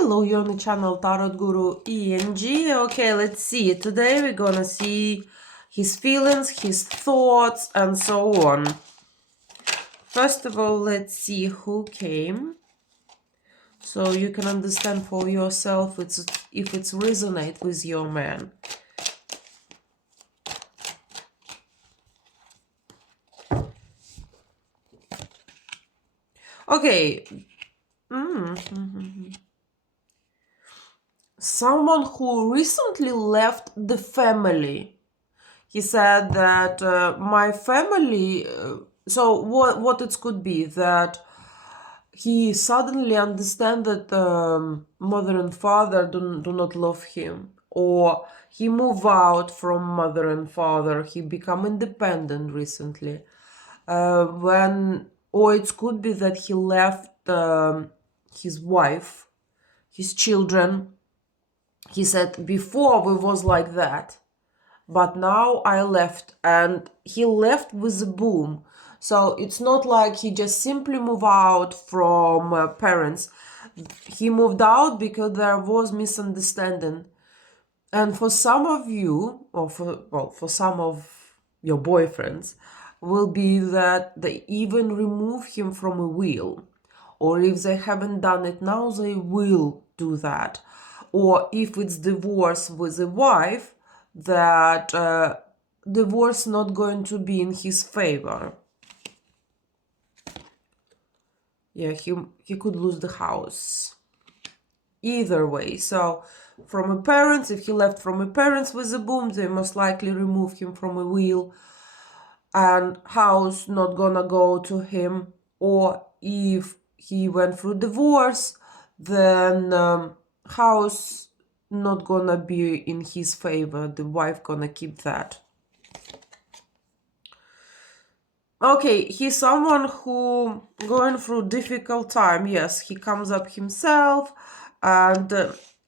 Hello, you're on the channel Tarot Guru ENG. Okay, let's see. Today we're gonna see his feelings, his thoughts, and so on. First of all, let's see who came, so you can understand for yourself if it's resonate with your man. Okay. Someone who recently left the family. He said that my family, so what it could be, that he suddenly understand that mother and father do not love him, or he move out from mother and father, he become independent recently, or it could be that he left his wife, his children. He said before we was like that, but now I left, and he left with a boom. So it's not like he just simply moved out from parents. He moved out because there was misunderstanding. And for some of you, or for some of your boyfriends, will be that they even remove him from a will. Or if they haven't done it now, they will do that. Or if it's divorce with a wife, that divorce not going to be in his favor. Yeah, he could lose the house. Either way. So from a parents, if he left from a parents with a boom, they most likely remove him from a will, and house not gonna go to him. Or if he went through divorce, then house not gonna be in his favor. The wife gonna keep that. Okay, he's someone who going through difficult time. Yes, he comes up himself, and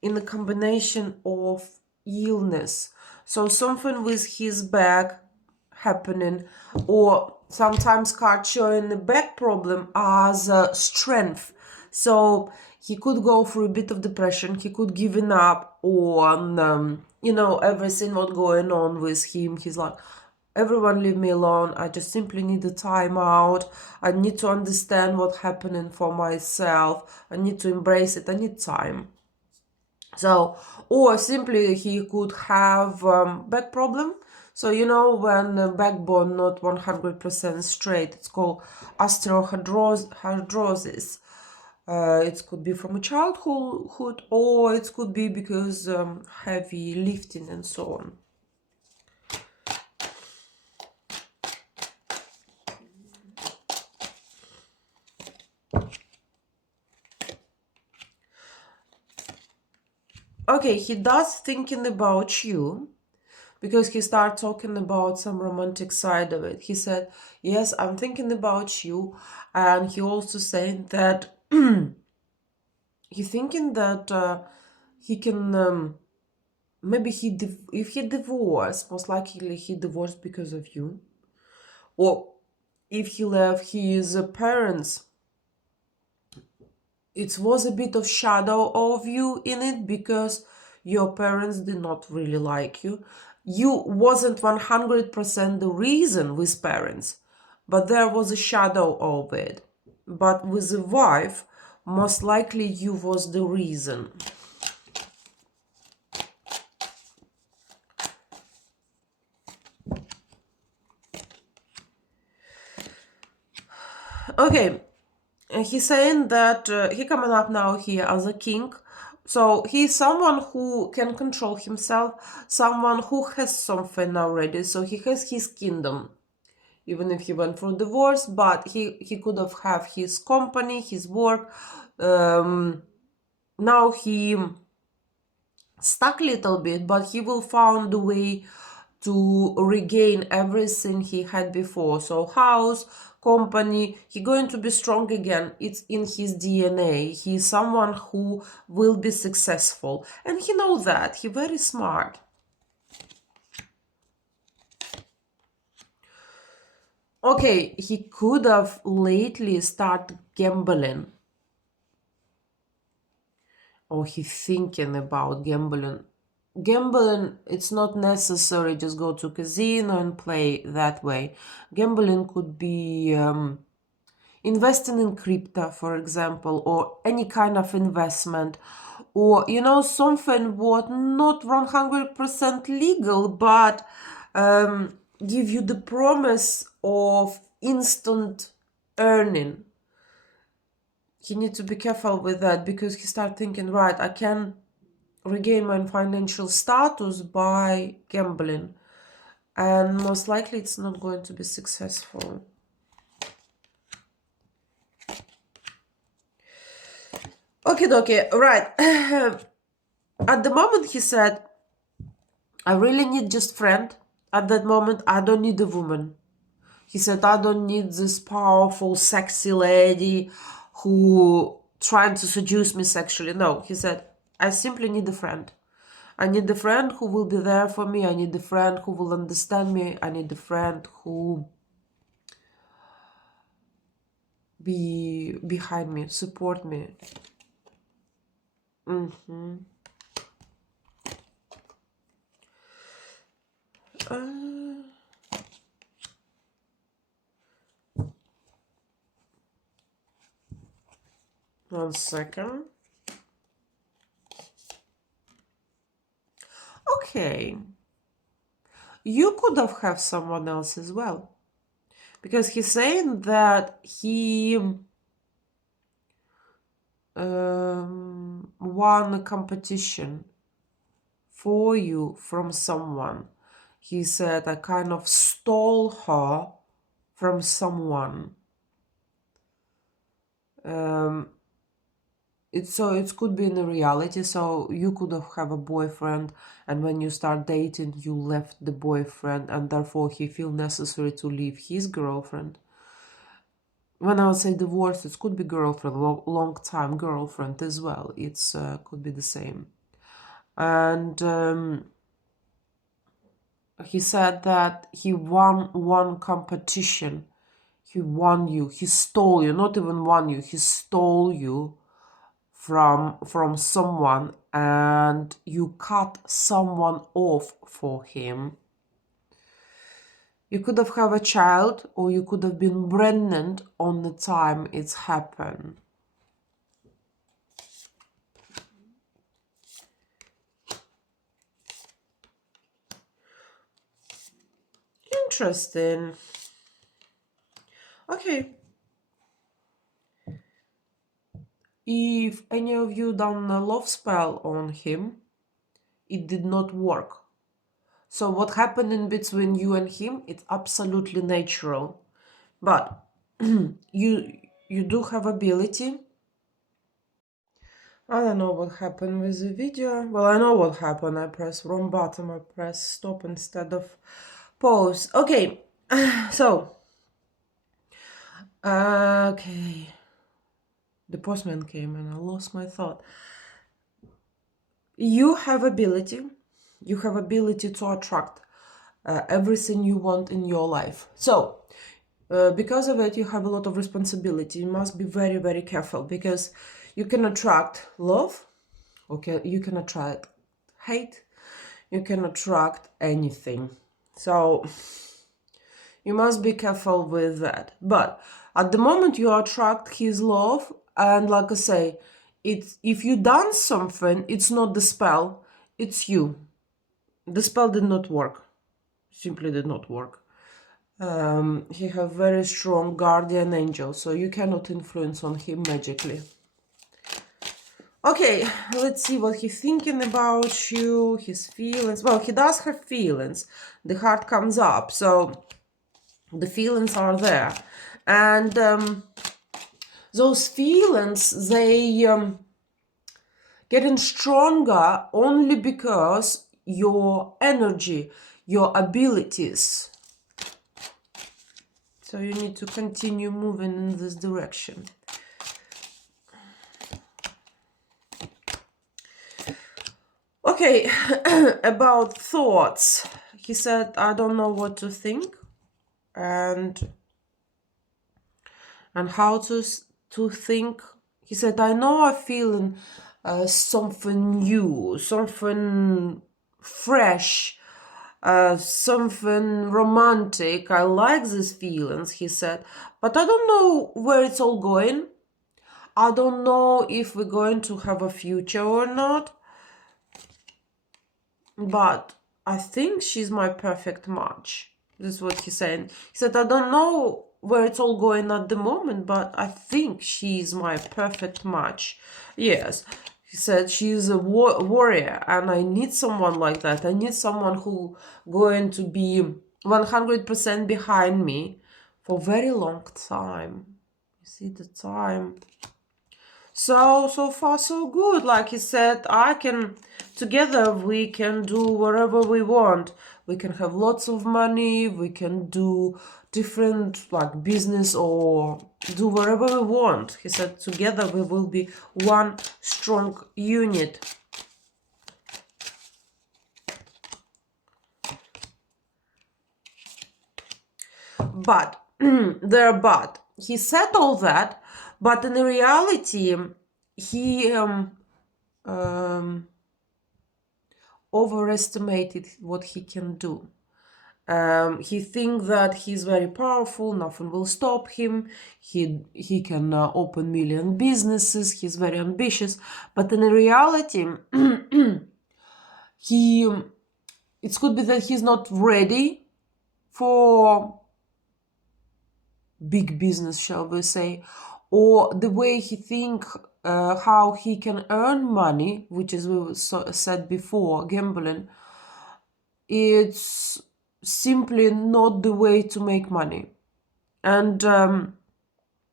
in a combination of illness. So something with his back happening, or sometimes card showing the back problem as strength. So he could go through a bit of depression, he could given up on everything what going on with him. He's like, everyone leave me alone, I just simply need a time out, I need to understand what's happening for myself, I need to embrace it, I need time. So, or simply he could have back problem. So when the backbone not 100% straight, it's called osteoarthrosis. It could be from a childhood, or it could be because heavy lifting and so on. Okay, he does thinking about you, because he started talking about some romantic side of it. He said, yes, I'm thinking about you. And he also said that he thinking that he can, maybe if he divorced, most likely he divorced because of you. Or if he left his parents, it was a bit of shadow of you in it, because your parents did not really like you. You wasn't 100% the reason with parents, but there was a shadow of it. But with the wife, most likely you was the reason. Okay, he's saying that he coming up now here as a king. So he's someone who can control himself, someone who has something already. So he has his kingdom, even if he went through divorce, but he could have his company, his work. Now he stuck a little bit, but he will find a way to regain everything he had before. So house, company, he going to be strong again. It's in his DNA. He's someone who will be successful, and he knows that. He very smart. Okay, he could have lately started gambling. or he's thinking about gambling. Gambling, it's not necessary just go to casino and play that way. Gambling could be investing in crypto, for example, or any kind of investment, or something what not 100% legal, but give you the promise of instant earning. He needs to be careful with that, because he start thinking, right, I can regain my financial status by gambling, and most likely it's not going to be successful. Okay, right. At the moment, he said, I really need just friend. At that moment, I don't need a woman. He said, I don't need this powerful, sexy lady who trying to seduce me sexually. No, he said, I simply need a friend. I need a friend who will be there for me. I need a friend who will understand me. I need a friend who be behind me, support me. One second. Okay. You could have someone else as well. Because he's saying that he won a competition for you from someone. He said, I kind of stole her from someone. It could be in a reality. So you could have a boyfriend, and when you start dating, you left the boyfriend, and therefore he feel necessary to leave his girlfriend. When I would say divorce, it could be girlfriend, long time girlfriend as well. It's could be the same. And he said that he won one competition. He won you. He stole you. Not even won you. He stole you from someone, and you cut someone off for him. You could have a child, or you could have been pregnant on the time it's happened. Interesting. Okay. If any of you done a love spell on him, it did not work. So what happened in between you and him, it's absolutely natural. But you do have ability. I don't know what happened with the video. Well, I know what happened. I pressed wrong button. I pressed stop instead of pause. Okay, so okay, the postman came and I lost my thought. You have ability. You have ability to attract everything you want in your life. So because of it, you have a lot of responsibility. You must be very, very careful, because you can attract love. Okay, you can attract hate. You can attract anything. So you must be careful with that. But at the moment, you attract his love, and like I say, if you done something, it's not the spell, it's you. The spell did not work. Simply did not work. He have very strong guardian angel, so you cannot influence on him magically. Okay, let's see what he's thinking about you, his feelings. Well, he does have feelings. The heart comes up, so the feelings are there. And those feelings, they getting stronger only because your energy, your abilities. So you need to continue moving in this direction. Okay, about thoughts. He said, I don't know what to think and how to think. He said, I know a feeling something new, something fresh, something romantic. I like these feelings, he said, but I don't know where it's all going. I don't know if we're going to have a future or not, but I think she's my perfect match. This is what he's saying. He said, I don't know where it's all going at the moment, but I think she's my perfect match. Yes, he said, she's a warrior, and I need someone like that. I need someone who going to be 100% behind me for a very long time. You see the time. So far so good. Like he said, together we can do whatever we want. We can have lots of money, we can do different like business or do whatever we want. He said, together we will be one strong unit. But, he said all that, but in reality, he overestimated what he can do. He thinks that he's very powerful, nothing will stop him. He can open million businesses. He's very ambitious, but in reality, it could be that he's not ready for big business, shall we say, or the way he think how he can earn money, which is we said before, gambling. It's simply not the way to make money. And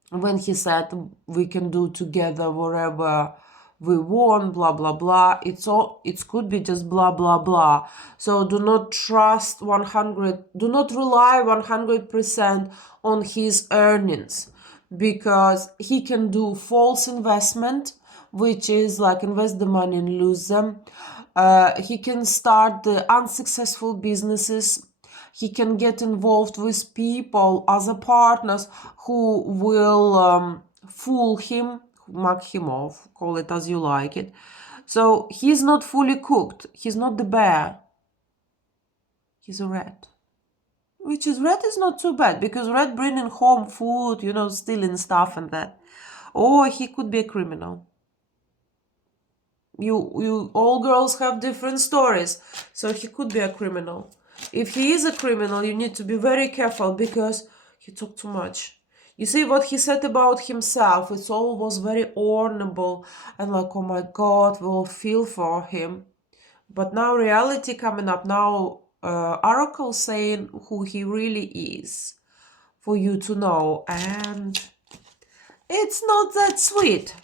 when he said we can do together whatever we want, blah blah blah, it could be just blah blah blah. So do not do not rely 100% on his earnings, because he can do false investment, which is like invest the money and lose them. He can start the unsuccessful businesses. He can get involved with people, other partners who will fool him, mug him off, call it as you like it. So he's not fully cooked. He's not the bear. He's a rat. Rat is not too bad, because rat bringing home food, stealing stuff and that. Or he could be a criminal. You all girls have different stories, so he could be a criminal. If he is a criminal, you need to be very careful, because he talked too much. You see what he said about himself, it all was very honorable and like, oh my god, we'll feel for him. But now reality coming up, now Oracle saying who he really is for you to know, and it's not that sweet.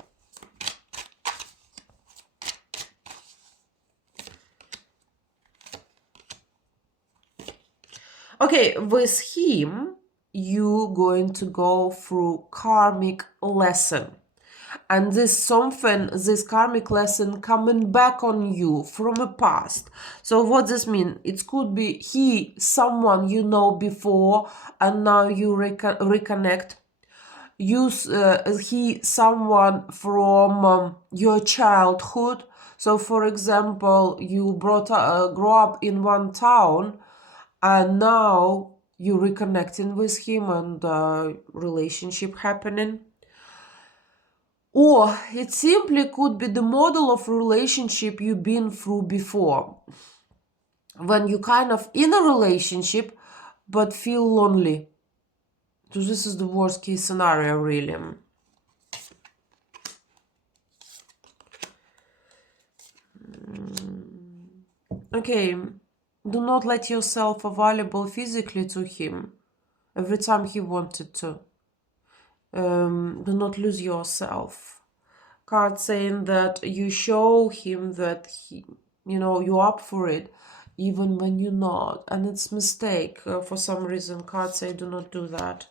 Okay, with him, you going to go through karmic lesson. And this karmic lesson coming back on you from the past. So what does this mean? It could be someone you know before, and now you reconnect. Someone from your childhood. So for example, you grew up in one town, and now you're reconnecting with him and relationship happening. Or it simply could be the model of relationship you've been through before, when you kind of in a relationship but feel lonely. So this is the worst case scenario, really. Okay, do not let yourself available physically to him every time he wanted to. Do not lose yourself. Card saying that you show him that you're up for it, even when you're not, and it's mistake for some reason. Card say do not do that.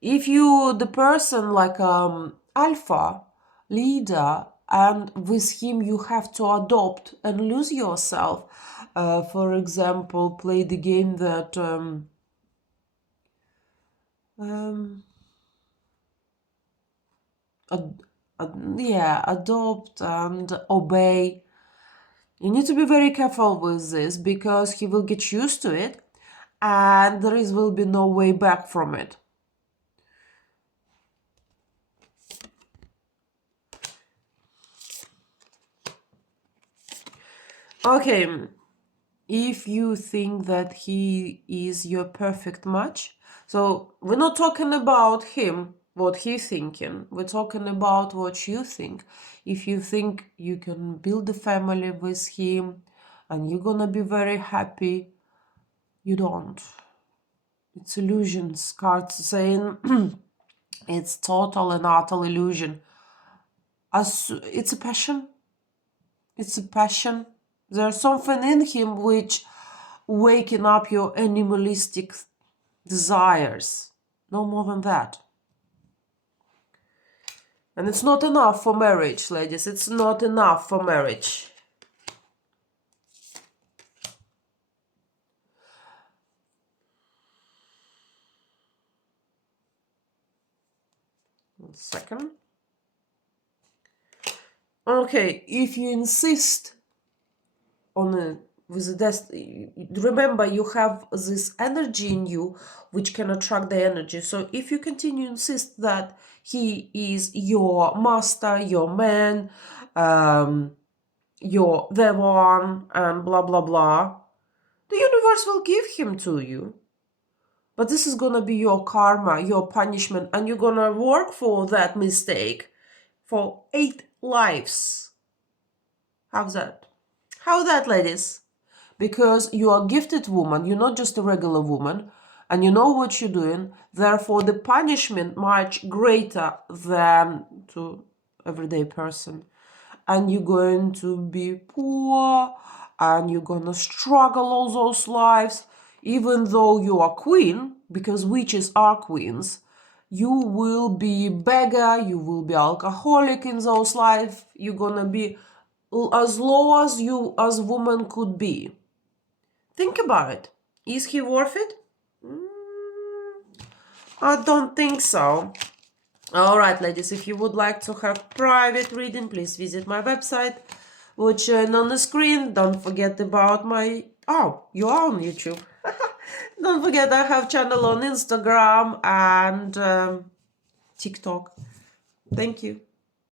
If you the person like alpha leader, and with him you have to adopt and lose yourself. For example, play the game that adopt and obey. You need to be very careful with this because he will get used to it and there will be no way back from it. Okay, if you think that he is your perfect match, so we're not talking about him, what he's thinking. We're talking about what you think. If you think you can build a family with him and you're gonna be very happy, you don't. It's illusions. Cards saying it's total and utter illusion. It's a passion. It's a passion. There's something in him which waking up your animalistic desires. No more than that. And it's not enough for marriage, ladies. It's not enough for marriage. One second. Okay, if you insist on a with the destiny, remember you have this energy in you which can attract the energy. So if you continue to insist that he is your master, your man, you're the one, and blah blah blah, the universe will give him to you. But this is gonna be your karma, your punishment, and you're gonna work for that mistake for 8 lives. How's that? How that, ladies? Because you are a gifted woman, you're not just a regular woman, and you know what you're doing. Therefore, the punishment much greater than to everyday person. And you're going to be poor, and you're gonna struggle all those lives, even though you are queen, because witches are queens. You will be beggar, you will be alcoholic in those lives. You're gonna be as low as you as woman could be. Think about it. Is he worth it? I don't think so. Alright, ladies, if you would like to have private reading, please visit my website, which is on the screen. Don't forget about my... Oh, you are on YouTube. Don't forget I have channel on Instagram and TikTok. Thank you.